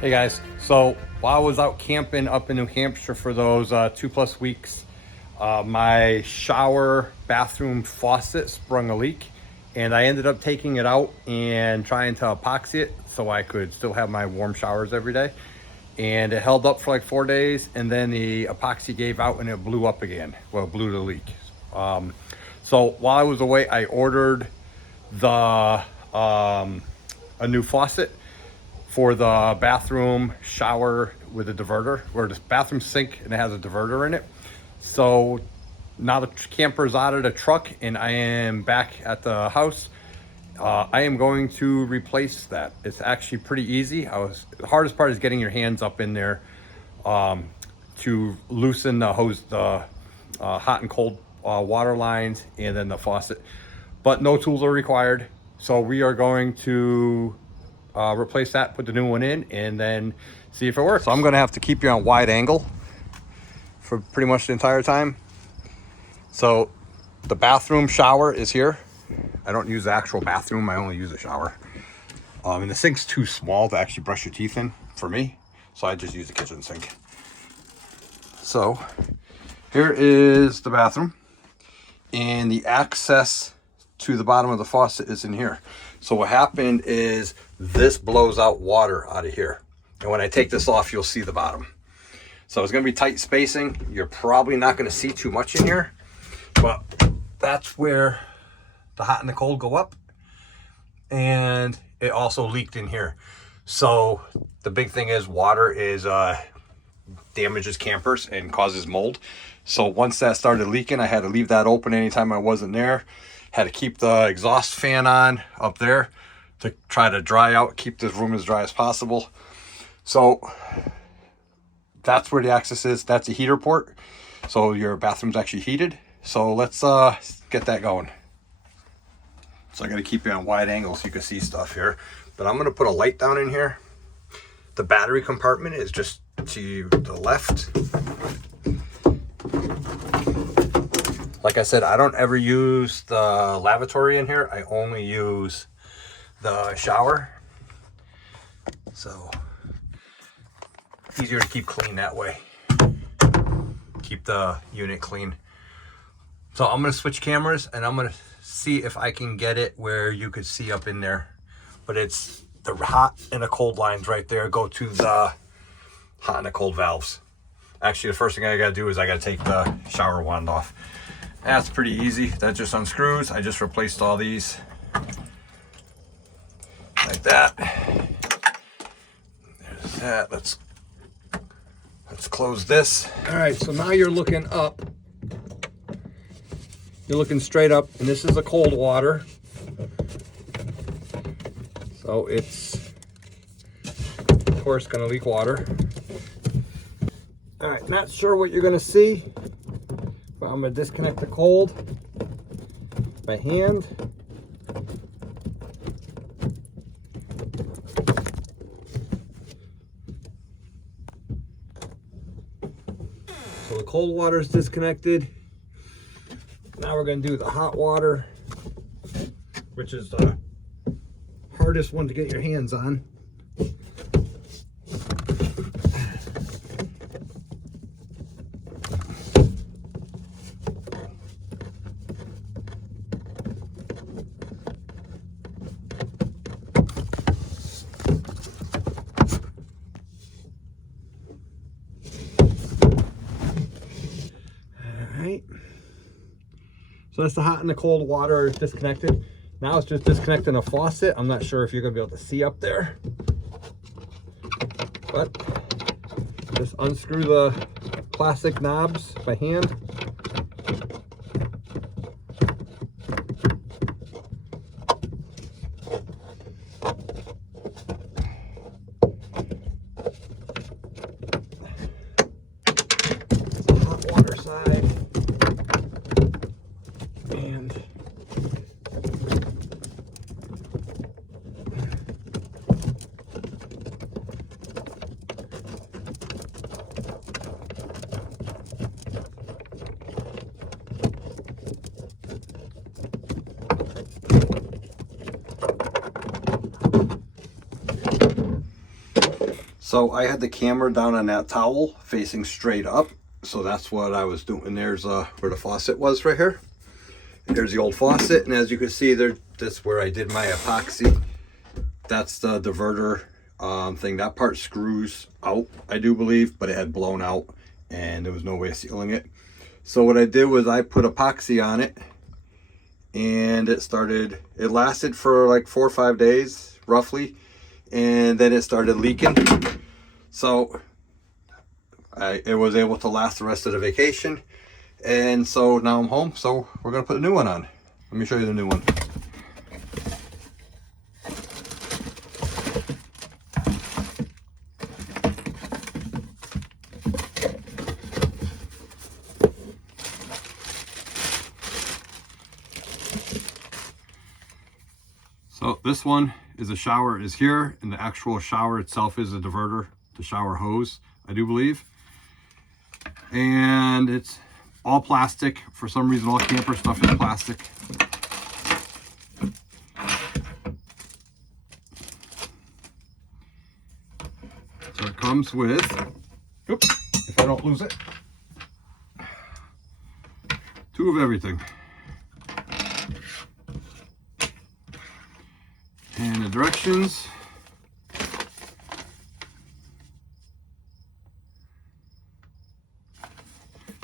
Hey guys, so while I was out camping up in New Hampshire for those 2+ weeks, my shower bathroom faucet sprung a leak, and I ended up taking it out and trying to epoxy it so I could still have my warm showers every day. And it held up for like 4 days, and then the epoxy gave out and it blew up again. Well, it blew the leak. So while I was away, I ordered the a new faucet for the bathroom shower with a diverter, or the bathroom sink, and it has a diverter in it. So now the camper's out of the truck and I am back at the house. I am going to replace that. It's actually pretty easy. The hardest part is getting your hands up in there to loosen the hose, the hot and cold water lines, and then the faucet. But no tools are required. So we are going to replace that, put the new one in, and then see if it works. So I'm gonna have to keep you on wide angle for pretty much the entire time. So the bathroom shower is here. I don't use the actual bathroom, I only use a shower. And the sink's too small to actually brush your teeth in for me, so I just use the kitchen sink. So here is the bathroom, and the access to the bottom of the faucet is in here. So what happened is this blows out water out of here, and when I take this off, you'll see the bottom. So it's going to be tight spacing. You're probably not going to see too much in here, but that's where the hot and the cold go up, and it also leaked in here. So the big thing is water is damages campers and causes mold. So once that started leaking, I had to leave that open anytime I wasn't there. Had to keep the exhaust fan on up there to try to dry out, keep this room as dry as possible. So that's where the access is. That's a heater port. So your bathroom's actually heated. So let's get that going. So I gotta keep you on wide angle so you can see stuff here. But I'm gonna put a light down in here. The battery compartment is just to the left. Like I said, I don't ever use the lavatory in here. I only use the shower. So easier to keep clean that way. Keep the unit clean. So I'm gonna switch cameras and I'm gonna see if I can get it where you could see up in there. But it's the hot and the cold lines right there go to the hot and the cold valves. Actually, the first thing I gotta do is I gotta take the shower wand off. That's pretty easy. That just unscrews. I just replaced all these like that. There's that. Let's close this. All right, so now you're looking up. You're looking straight up, and this is a cold water. So it's, of course, gonna leak water. All right, not sure what you're gonna see, but I'm gonna disconnect the cold by hand. So the cold water is disconnected. Now we're going to do the hot water, which is the hardest one to get your hands on. All right. So that's the hot and the cold water disconnected. Now it's just disconnecting a faucet. I'm not sure if you're gonna be able to see up there, but just unscrew the plastic knobs by hand. The hot water side. So I had the camera down on that towel facing straight up. So that's what I was doing. There's where the faucet was right here. There's the old faucet, and as you can see there, that's where I did my epoxy. That's the diverter thing. That part screws out, I do believe, but it had blown out and there was no way of sealing it. So what I did was I put epoxy on it, and it lasted for like 4 or 5 days roughly, and then it started leaking. So it was able to last the rest of the vacation. And so now I'm home, so we're gonna put a new one on. Let me show you the new one. So this one is the shower is here, and the actual shower itself is a diverter, the shower hose, I do believe. And it's all plastic. For some reason, all camper stuff is plastic. So it comes with, oops, if I don't lose it, 2 of everything. And the directions.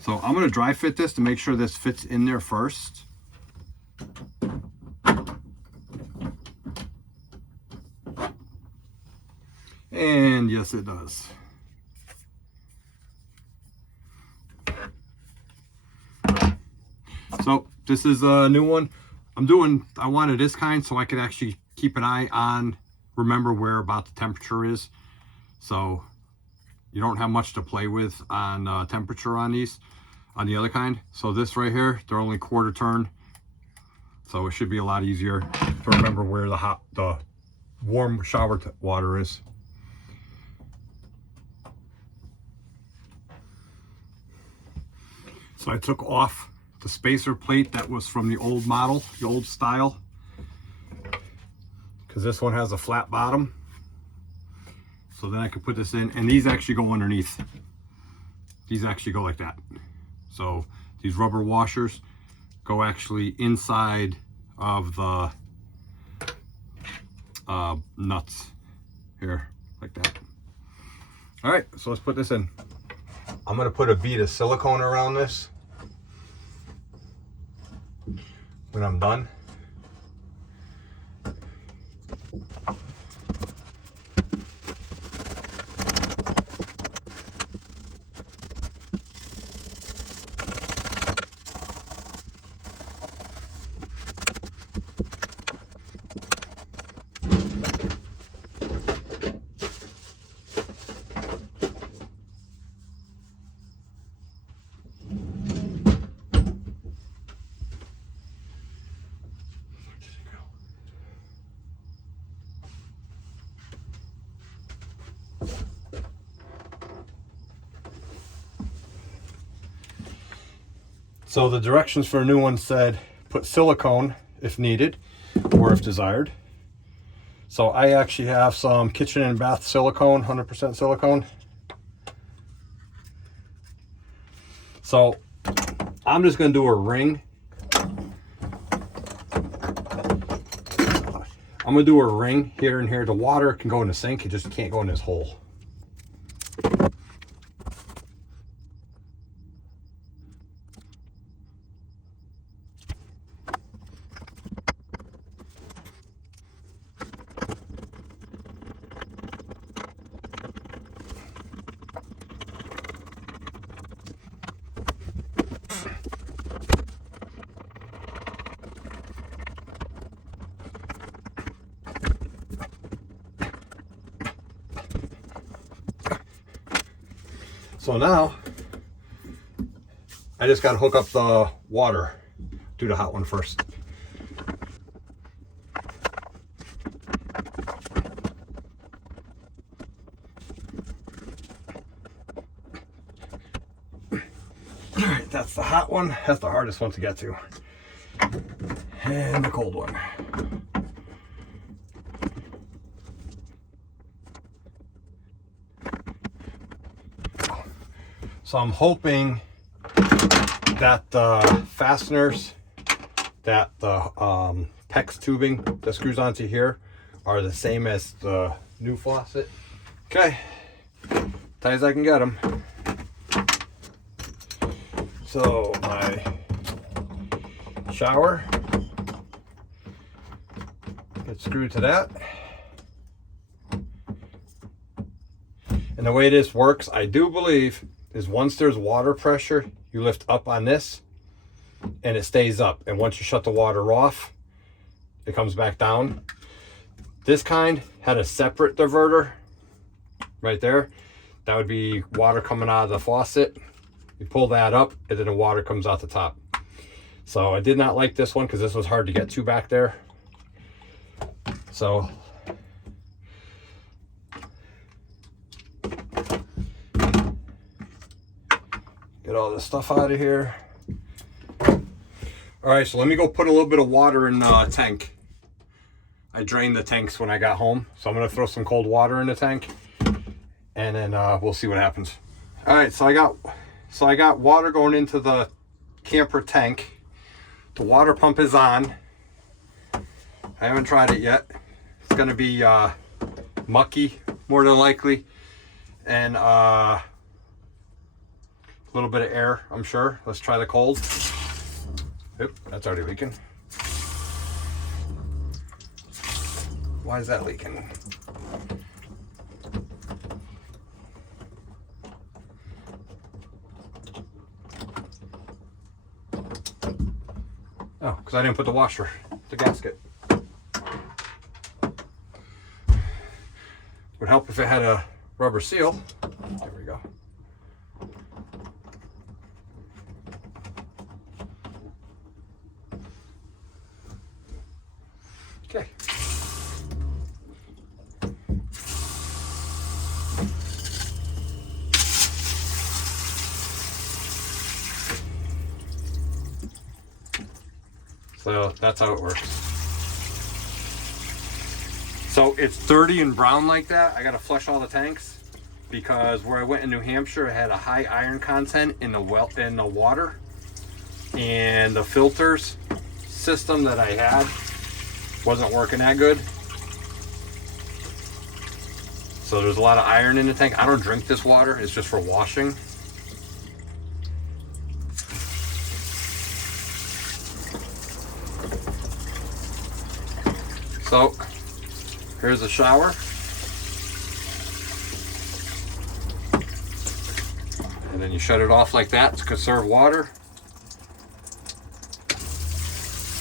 So I'm going to dry fit this to make sure this fits in there first. And yes, it does. So this is a new one. I wanted this kind so I could actually keep an eye on, remember where about the temperature is. So you don't have much to play with on temperature on these, on the other kind. So this right here, they're only quarter turn. So it should be a lot easier to remember where the warm shower water is. So I took off the spacer plate that was from the old model, the old style, because this one has a flat bottom. So then I could put this in, and these actually go underneath. These actually go like that. So these rubber washers go actually inside of the nuts here, like that. All right, so let's put this in. I'm gonna put a bead of silicone around this when I'm done. So the directions for a new one said put silicone if needed or if desired. So I actually have some kitchen and bath silicone, 100% silicone. So I'm just going to do a ring. I'm going to do a ring here and here. The water can go in the sink, it just can't go in this hole. So now I just got to hook up the water, do the hot one first. All right, that's the hot one. That's the hardest one to get to. And the cold one. So I'm hoping that the fasteners, that the PEX tubing that screws onto here are the same as the new faucet. Okay, tight as I can get them. So my shower gets screwed to that. And the way this works, I do believe, is once there's water pressure, you lift up on this and it stays up. And once you shut the water off, it comes back down. This kind had a separate diverter right there. That would be water coming out of the faucet. You pull that up and then the water comes out the top. So I did not like this one because this was hard to get to back there. So get all this stuff out of here. All right, so let me go put a little bit of water in the tank. I drained the tanks when I got home, so I'm gonna throw some cold water in the tank, and then we'll see what happens. All right, so I got water going into the camper tank. The water pump is on. I haven't tried it yet. It's gonna be mucky, more than likely, and a little bit of air, I'm sure. Let's try the cold. Oop, that's already leaking. Why is that leaking? Oh, because I didn't put the washer, the gasket. Would help if it had a rubber seal. There we go. Okay. So that's how it works. So it's dirty and brown like that. I gotta flush all the tanks because where I went in New Hampshire, it had a high iron content in the water, and the filters system that I had wasn't working that good. So there's a lot of iron in the tank. I don't drink this water, it's just for washing. So here's the shower. And then you shut it off like that to conserve water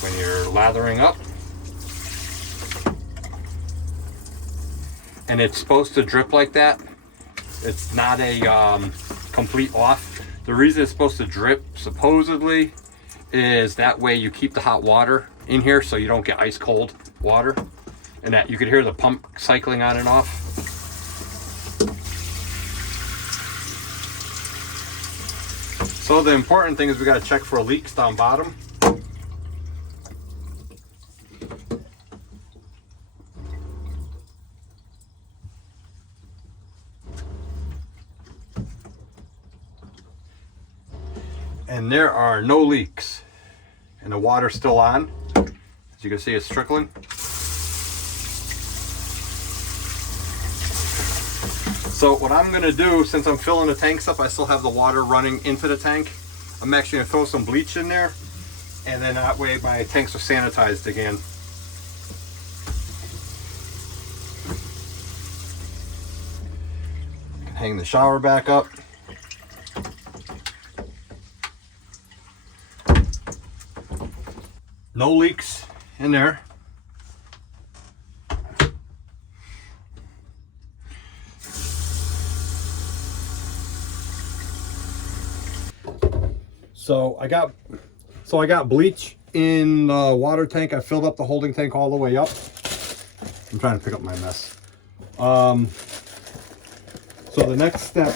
when you're lathering up. And it's supposed to drip like that. It's not a complete off. The reason it's supposed to drip, supposedly, is that way you keep the hot water in here so you don't get ice cold water, and that you could hear the pump cycling on and off. So the important thing is we got to check for leaks down bottom. And there are no leaks, and the water's still on. As you can see, it's trickling. So what I'm gonna do, since I'm filling the tanks up, I still have the water running into the tank. I'm actually gonna throw some bleach in there, and then that way my tanks are sanitized again. Hang the shower back up. No leaks in there. So I got bleach in the water tank. I filled up the holding tank all the way up. I'm trying to pick up my mess. So the next step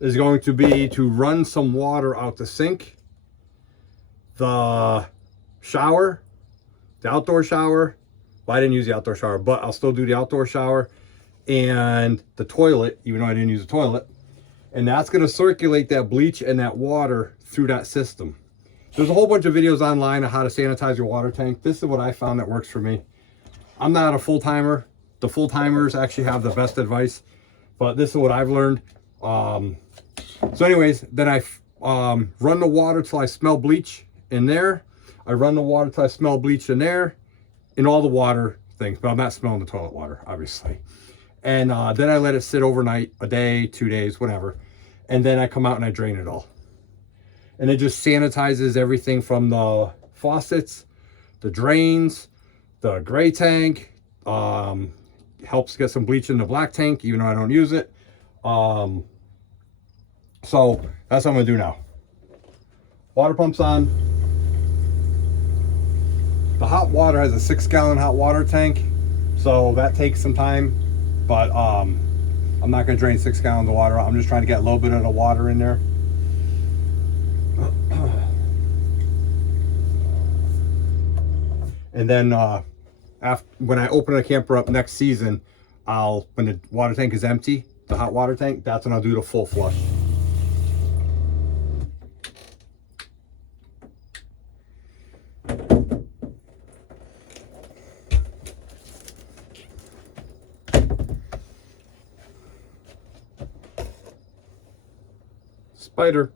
is going to be to run some water out the sink, the shower, the outdoor shower. Well, I didn't use the outdoor shower, but I'll still do the outdoor shower, and the toilet, even though I didn't use the toilet. And that's going to circulate that bleach and that water through that system. There's a whole bunch of videos online on how to sanitize your water tank. This is what I found that works for me. I'm not a full-timer. The full-timers actually have the best advice, but this is what I've learned. So anyways, then I run the water till I smell bleach in there. I run the water till I smell bleach in there, in all the water things, but I'm not smelling the toilet water, obviously. And then I let it sit overnight, a day, 2 days, whatever. And then I come out and I drain it all. And it just sanitizes everything from the faucets, the drains, the gray tank, helps get some bleach in the black tank, even though I don't use it. So that's what I'm gonna do now. Water pump's on. The hot water has a 6-gallon hot water tank, so that takes some time, but I'm not gonna drain 6 gallons of water. I'm just trying to get a little bit of the water in there. And then when I open the camper up next season, when the water tank is empty, the hot water tank, that's when I'll do the full flush. Spider.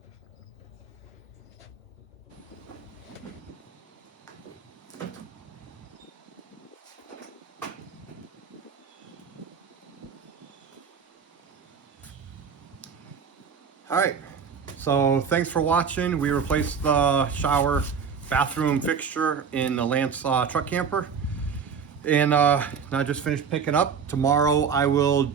All right, so thanks for watching. We replaced the shower bathroom fixture in the Lance truck camper, and now I just finished picking up. Tomorrow I will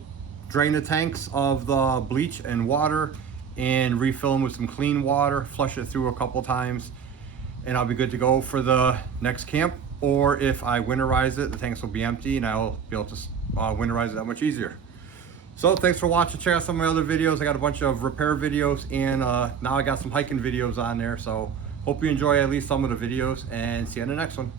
drain the tanks of the bleach and water and refill them with some clean water, flush it through a couple times, and I'll be good to go for the next camp. Or if I winterize it, the tanks will be empty and I'll be able to winterize it that much easier. So thanks for watching. Check out some of my other videos. I got a bunch of repair videos, and now I got some hiking videos on there. So hope you enjoy at least some of the videos, and see you in the next one.